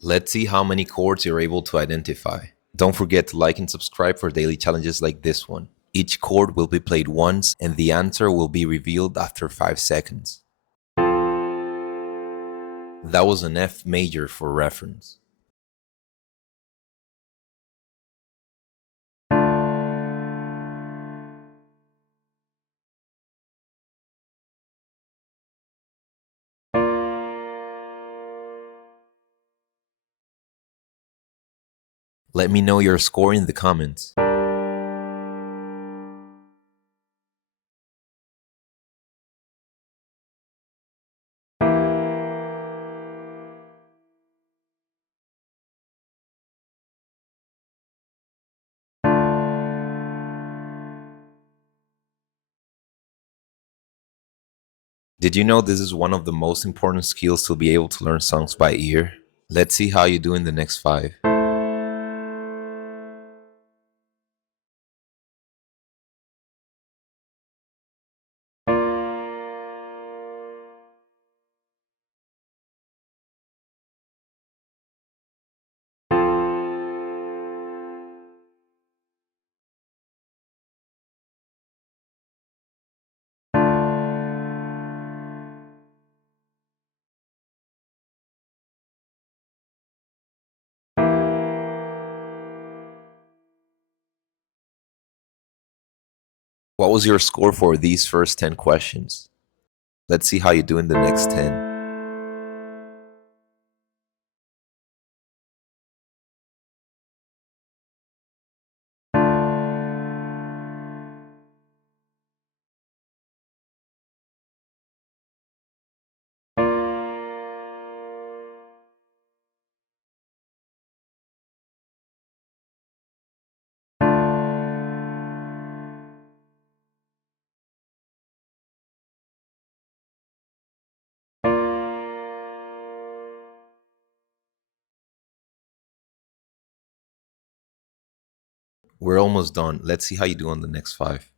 Let's see how many chords you're able to identify. Don't forget to like and subscribe for daily challenges like this one. Each chord will be played once and the answer will be revealed after 5 seconds. That was an F major for reference. Let me know your score in the comments. Did you know this is one of the most important skills to be able to learn songs by ear? Let's see how you do in the next 5. What was your score for these first 10 questions? Let's see how you do in the next 10. We're almost done. Let's see how you do on the next 5.